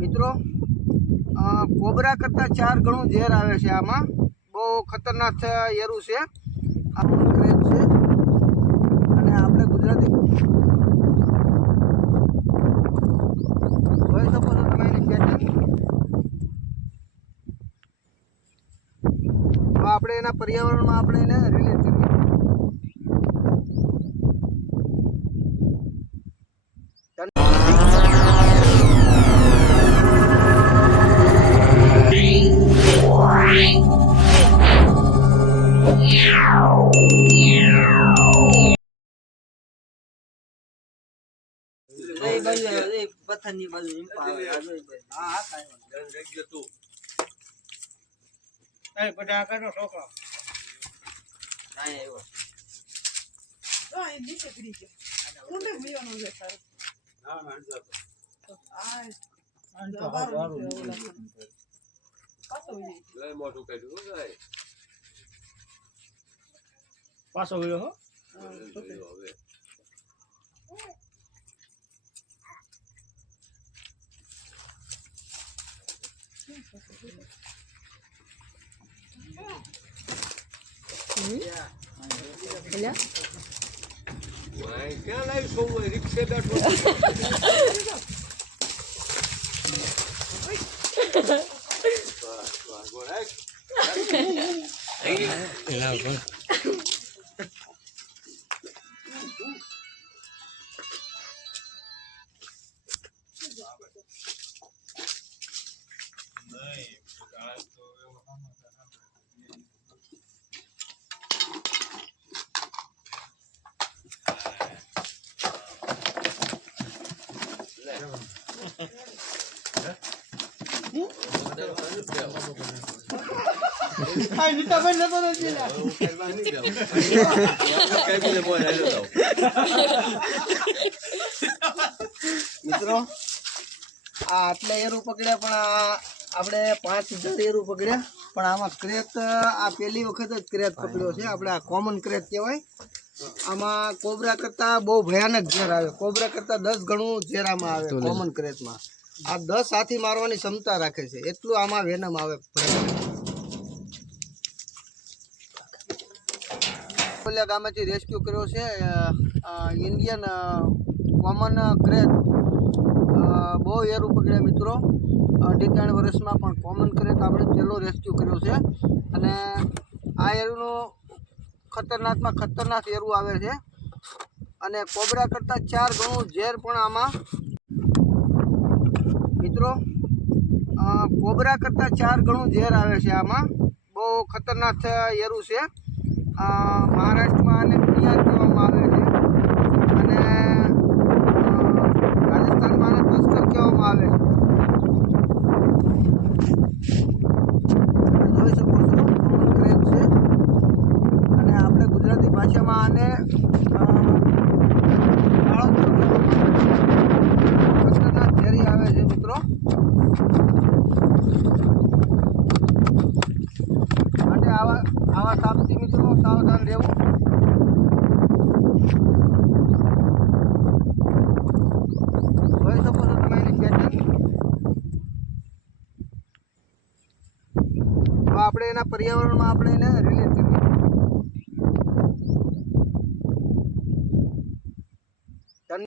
મિત્રો કોબરા કરતાં 4 ગણું ઝેર આવે છે આમાં. બહુ ખતરનાક એરું છે આ ક્રેજ છે. અને આપણે ગુજરાતી જોઈ શકો છો તમે એની પેટર્ન. તો આપણે એના પર્યાવરણમાં આપણે એને રિલીઝ કરીએ. પથ્થરની બાજુ પાછો ગયો હો. ક્યાં લાવી છો રિક્ષે બેઠો મિત્રો આ આટલા એરું પકડ્યા પણ આપણે 5000 એરું પકડ્યા પણ આમાં ક્રેત આ પહેલી વખત જ ક્રેત પકડ્યો છે. આપણે આ કોમન ક્રેત કહેવાય. આમાં કોબરા કરતાં બહુ ભયાનક ઝેર આવે. કોબરા કરતાં 10 ગણું ઝેર આમાં આવે કોમન ક્રેતમાં. આ 10 હાથી મારવાની ક્ષમતા રાખે છે એટલું આમાં વેનમ આવે. કોલિયા ગામેથી રેસ્ક્યુ કર્યો છે ઇન્ડિયન કોમન ક્રેત. બહુ એરું પકડ્યા મિત્રો. 2-3 વર્ષમાં પણ કોમન ક્રેત આપણે પહેલો રેસ્ક્યુ કર્યો છે. અને આ એરુનું ખતરનાકમાં ખતરનાક એરું આવે છે. અને કોબરા કરતાં 4 ગણું ઝેર પણ આમાં મિત્રો કોબરા કરતાં 4 ગણું ઝેર આવે છે આમાં. બહુ ખતરનાક એરું છે. મહારાષ્ટ્રમાં આને પિયાર કહેવામાં આવે છે. અને રાજસ્થાનમાં આને તસ્કર કહેવામાં આવે છે. જોઈ શકો છો કોમન ક્રેત છે. અને આપણે ગુજરાતી ભાષામાં આને ખતરનાક ઝેરી આવે છે મિત્રો. માટે આવા સાપથી મિત્રો સાવધાન રહેવું. જોઈ શકો છો તમે એની પેટર્ન. તો આપણે એના પર્યાવરણમાં આપણે એને રિલીઝ કરીએ.